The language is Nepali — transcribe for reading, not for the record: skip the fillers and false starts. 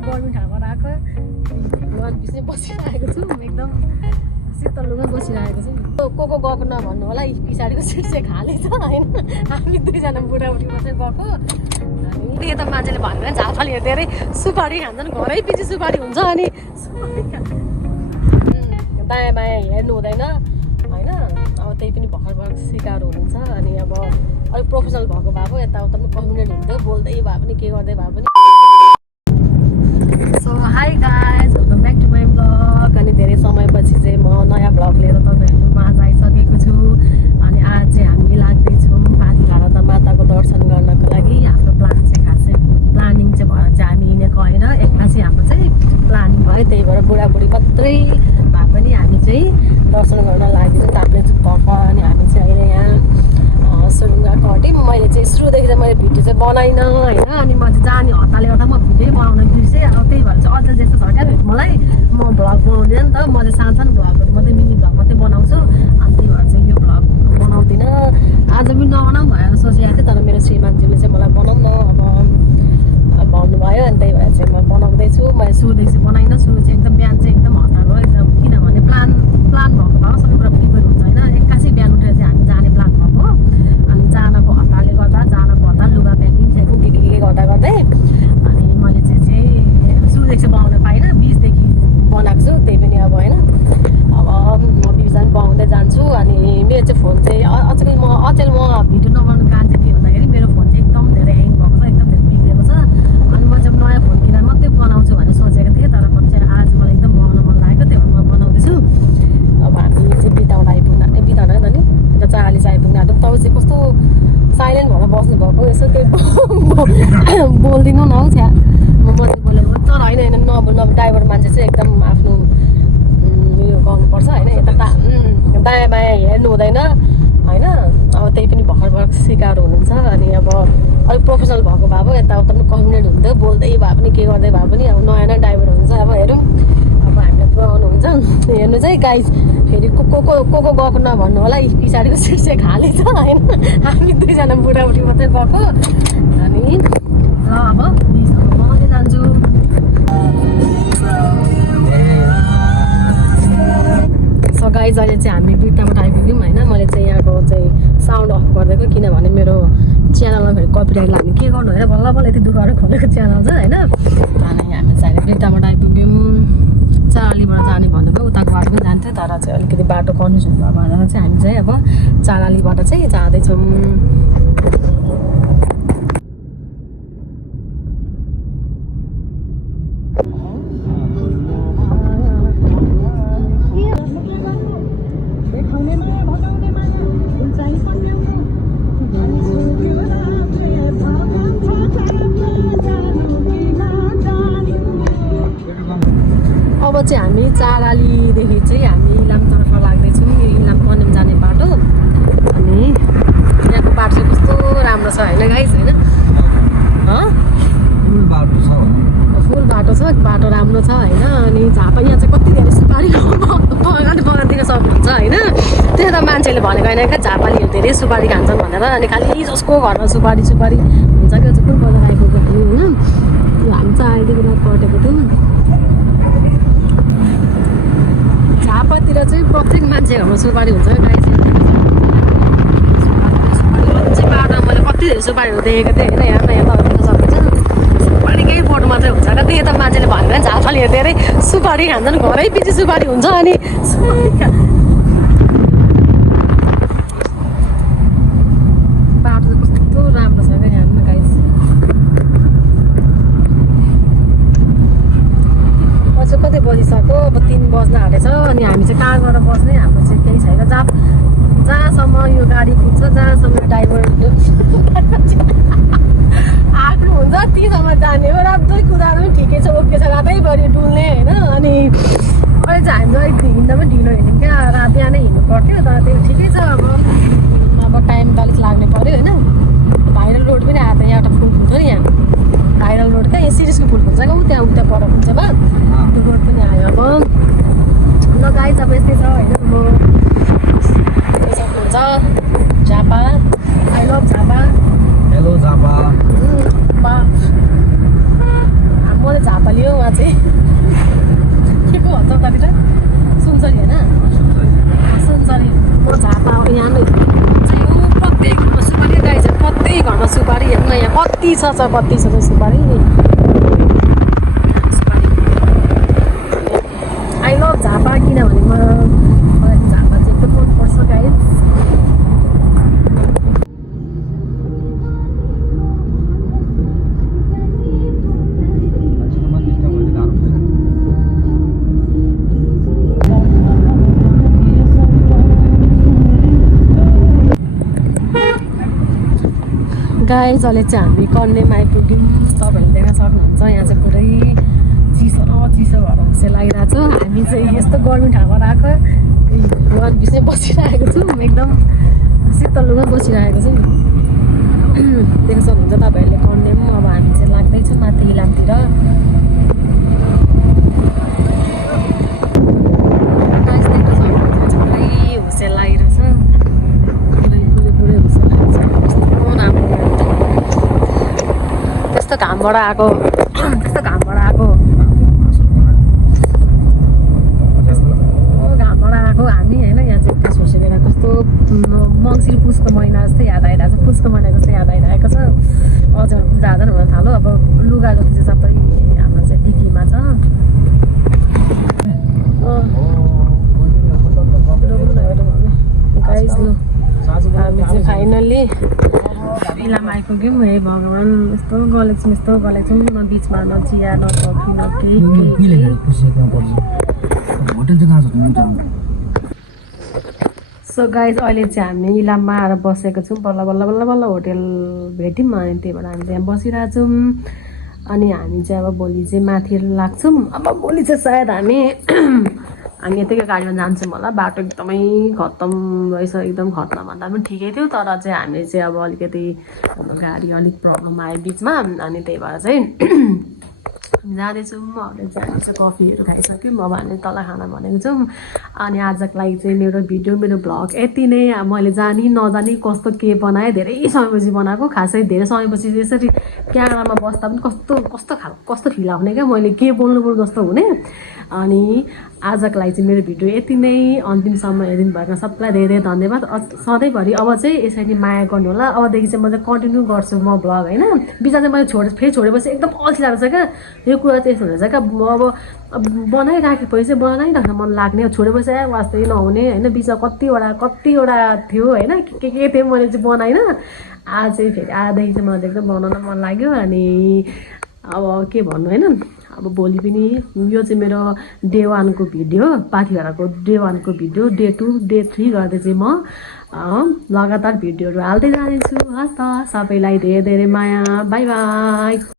गर्मी ठाउँमा आएको बिचै बसिरहेको छु एकदम शीतल लुगा बसिरहेको छु को गएको नभन्नु होला पछाडिको सिट चाहिँ खाली छ होइन हामी दुईजना बुढाबुढी मात्रै गएको अनि यता मान्छेले भनेर झालफाली धेरै सुपारी खान्छन् घरै पछि सुपारी हुन्छ अनि दायाँ बायाँ हेर्नु हुँदैन होइन अब त्यही पनि भर्खर भर्खर सिकार हुनुहुन्छ अनि अब अलिक प्रोफेसनल भएको भए पो यताउता पनि कम्युनिटी हुन्थ्यो बोल्दै भए पनि के गर्दै भए पनि so hi guys welcome back to my blog अनि धेरै समयपछि चाहिँ म नयाँ ब्लग लिएर तपाईँहरू माझ आइसकेको छु अनि आज चाहिँ हामी लाग्दैछौँ माथि भारत माताको दर्शन गर्नको लागि हाम्रो प्लान चाहिँ खासै प्लानिङ चाहिँ भएर चाहिँ हामी हिँडेको होइन एक्कासी हाम्रो चाहिँ प्लानिङ भयो त्यही भएर बुढाबुढी मात्रै भए पनि हामी चाहिँ दर्शन गर्न लागि चाहिँ ताप्ले जुत्तर्फ अनि हामी चाहिँ अहिले यहाँ सुरुङ्गाको हटी मैले चाहिँ सुरुदेखि चाहिँ मैले भिडियो चाहिँ बनाइनँ होइन अनि म चाहिँ जाने हतारले गर्दा म भिडियो बनाउन बिर्सेँ अब त्यही भएर चाहिँ अझै जस्तो झट्या भेट मलाई म भ्लग बनाउँदिनँ नि त म चाहिँ सानो सानो भ्लगहरू मात्रै मिनी भ्लग मात्रै बनाउँछु अनि त्यही भएर चाहिँ यो भ्लग बनाउँदिनँ आज पनि नबनाऊँ भनेर सोचेको थिएँ तर मेरो श्रीमानजीले चाहिँ मलाई बनाऊँ न अब भन्नुभयो अनि त्यही भएर चाहिँ म बनाउँदैछु मैले सुरुदेखि चाहिँ बनाइनँ सुरु चाहिँ एकदम बिहान चाहिँ एकदम हतार भयो एकदम किनभने प्लान भएको भए सबै कुरा प्रिपेयर हुन्छ होइन एक्कासी बिहान उठेर चाहिँ हामी जाने प्लान भएको अनि जानको हतारले गर्दा जानको हतार लुगा प्याकिङ स्याकिङ के गर्दा गर्दै अनि मैले चाहिँ सुरुदेखि चाहिँ बनाउन पाइनँ 20देखि बनाएको छु त्यही पनि अब होइन अब म 20 जना बनाउँदै जान्छु अनि मेरो चाहिँ फोन चाहिँ अचेल म भिडियो नबनाउनु कारण चाहिँ के भन्दाखेरि मेरो फोन चाहिँ एकदम धेरै ह्याङ भएको छ एकदम धेरै बिग्रेको छ अनि म चाहिँ नयाँ फोन किनेर मात्रै बनाउँछु भनेर सोचेको थिएँ तर चाहिँ आज मलाई एकदम बनाउन मन लागेको त्यही भएर म बनाउँदैछु अब हामी चाहिँ बिताउन आइपुग्न त नि अन्त चाली चाहिँ आइपुग्न आँट्यो तपाईँ चाहिँ कस्तो साइलेन्ट भएर बस्नु भएको यसो त्यो बोलिदिनु न हौ छ्या म मात्रै बोलेको तर होइन नबोल्नु अब ड्राइभर मान्छे चाहिँ एकदम आफ्नो उयो गर्नुपर्छ होइन यता दायाँ बायाँ हेर्नु हुँदैन होइन अब त्यही पनि भर्खर भर्खर सिकार हुनुहुन्छ अनि अब अलिक प्रोफेसनल भएको भए पो यताउता पनि कम्युनिटी हुन्थ्यो बोल्दै भए पनि के गर्दै भए पनि अब नयाँ नयाँ ड्राइभर हुन्छ अब हेरौँ अब हामीलाई पुऱ्याउनु हुन्छ हेर्नु चाहिँ गाइज फेरि को गएको नभन्नु होला पछाडिको सिट चाहिँ खाली छ होइन हामी दुईजना बुढाबुढी मात्रै गएको अनि ल अब बनाउँदै जान्छु सो गाइज अहिले चाहिँ हामी बिर्ताबाट आइपुग्यौँ होइन मैले चाहिँ यहाँको चाहिँ साउन्ड अफ गरिदिएको किनभने मेरो च्यानलमा फेरि कपिराइट लाग्ने के गर्नु होइन बल्ल बल्ल यति दुःखहरू खोलेको च्यानल छ होइन अनि हामी चाहिँ अहिले बिर्ताबाट आइपुग्यौँ चारालीबाट जाने भन्नुभयो उताको बाटो पनि जान्थ्यो तर चाहिँ अलिकति बाटो कन्फ्युजन भयो भनेर चाहिँ हामी चाहिँ अब चारालीबाट चाहिँ जाँदैछौँ अब चाहिँ हामी चारालीदेखि चाहिँ हामी इलामतर्फ लाग्दैछौँ यो इलाम कन्याम जाने बाटो अनि यहाँको बाटो चाहिँ कस्तो राम्रो छ होइन गाइस होइन फुल बाटो छ बाटो राम्रो छ होइन अनि झापा यहाँ चाहिँ कति धेरै सुपारी बगानतिर सक्नुहुन्छ होइन त्यो त मान्छेले भनेको होइन क्या झापालीहरू धेरै सुपारी खान्छन् भनेर अनि खालि जसको घरमा सुपारी हुन्छ क्या चाहिँ कुन बजार आइपुग्यो हामी होइन हामी चाहिँ अहिलेदेखि रात पटेको थियौँ झापातिर चाहिँ प्रत्येक मान्छे घरमा सुपारी हुन्छ क्या गाई चाहिँ बाटोमा मैले कति धेरै सुपारीहरू देखेको थिएँ होइन यहाँ नयाँ देख्न सक्नुहुन्छ सुपारीकै बोट मात्रै हुन्छ क्या त्यही त मान्छेले भनेको झापालीहरू धेरै सुपारी खान्छन् घरै पछि सुपारी हुन्छ अनि बाटो चाहिँ कस्तो राम्रो छ क्या यहाँ गाई अझ कति बजिसक्यो अब 3 बज्न आँटेछ अनि हामी चाहिँ कहाँ गएर बस्ने हाम्रो चाहिँ केही छैन जहाँसम्म यो गाडी कुद्छ जहाँसम्म ड्राइभर आग्नु हुन्छ तीसम्म जाने हो रातै कुदाएर पनि ठिकै छ ओके छ रातैभरि डुल्ने होइन अनि अहिले चाहिँ हामी अलिक हिँड्दा पनि ढिलो हिँड्यौँ क्या रात बिहानै हिँड्नु पर्थ्यो तर त्यो ठिकै छ अब टाइम त अलिक लाग्ने पऱ्यो होइन भाइरल रोड पनि आएको यहाँ एउटा फुल फुल्छ नि यहाँ भाइरल रोड क्या यहाँ सिरिजको फुल फुल्छ क्या त्यहाँ उता पर फुल्छमा त्यो रोड पनि आयो अब ल गाई अब यस्तै छ होइन सक्नुहुन्छ Jhapa I love Jhapa hello Jhapa मैले झापा लियो कति छ जस्तो पारि आई लभ झापा किनभने मलाई झापा चाहिँ एकदम मनपर्छ गाइस गाइस अहिले चाहिँ हामी कन्डेमा आइपुग्यौँ तपाईँहरूले देख्न सक्नुहुन्छ यहाँ चाहिँ पुरै चिसो भएर हुसे लागिरहेको छ हामी चाहिँ यस्तो गर्मी ठाउँमा आएको वान पिसै बसिरहेको छौँ एकदम शीतल लुगा बसिरहेको छौँ देख्न सक्नुहुन्छ तपाईँहरूले कन्डेम अब हामी चाहिँ लाग्दैछौँ माथि इलामतिर गाइस देख्न सक्नुहुन्छ पुरै हुसे लागिरहेछ पुरै हुसे लागिरहेछ त्यस्तो घामबाट आएको हामी होइन यहाँ चाहिँ कस्तो सोचेर कस्तो मङ्सिर पुसको महिना जस्तै याद आइरहेको छ पुसको महिना जस्तै याद आइरहेको छ अझ जाँदा हुन थाल्यो अब लुगा जति चाहिँ सबै हाम्रो चाहिँ डिकीमा छ गाइस लु हामी चाहिँ फाइनल्ली इलाममा आइपुग्यौँ हे भगवान् यस्तो गलेको छौँ न बिचमा न चिया न कफी न केही सो गाइज अहिले चाहिँ हामी इलाममा आएर बसेको छौँ बल्ल होटेल भेट्यौँ अनि त्यही भएर हामी चाहिँ यहाँ बसिरहेको छौँ अनि हामी चाहिँ अब भोलि चाहिँ माथि लाग्छौँ अब भोलि चाहिँ सायद हामी यतिकै गाडीमा जान्छौँ होला बाटो एकदमै खत्तम रहेछ एकदम खत्तम भन्दा पनि ठिकै थियो तर चाहिँ हामीले चाहिँ अब अलिकति गाडी अलिक प्रब्लम आयो बिचमा अनि त्यही भएर चाहिँ हामी जाँदैछौँ अहिले चाहिँ हामी चाहिँ कफीहरू खाइसक्यौँ अब हामीले तल खाना भनेको छौँ अनि आजको लागि चाहिँ मेरो भ्लग यति नै मैले जानी नजानी कस्तो के बनाएँ धेरै समयपछि बनाएको खासै धेरै समयपछि यसरी क्यामेरामा बस्दा पनि कस्तो फिल आउने क्या मैले के बोल्नु जस्तो हुने अनि आजको लागि चाहिँ मेरो भिडियो यति नै अन्तिमसम्म हेरिदिनु भएको सबैलाई धेरै धन्यवाद सधैँभरि अब चाहिँ यसरी माया गर्नु होला अबदेखि चाहिँ म चाहिँ कन्टिन्यू गर्छु म भ्लग होइन बिचमा चाहिँ मैले फेरि छोडेपछि एकदम अल्छी लाग्छ क्या यो कुरा चाहिँ यस्तो हुन्छ क्या अब बनाइराखेपछि बनाइराख्न मन लाग्ने छोडेपछि वास्तै नहुने होइन बिचमा कतिवटा थियो होइन के थियो मैले चाहिँ बनाइनँ आज चाहिँ फेरि आजदेखि चाहिँ मलाई एकदम बनाउन मन लाग्यो अनि अब के भन्नु होइन अब भोलि पनि यो चाहिँ मेरो डे 1 को भिडियो पाथिभराको डे 1 को भिडियो डे 2 डे 3 गर्दै चाहिँ म लगातार भिडियोहरू हाल्दै जानेछु हस् त सबैलाई धेरै धेरै माया बाई बाई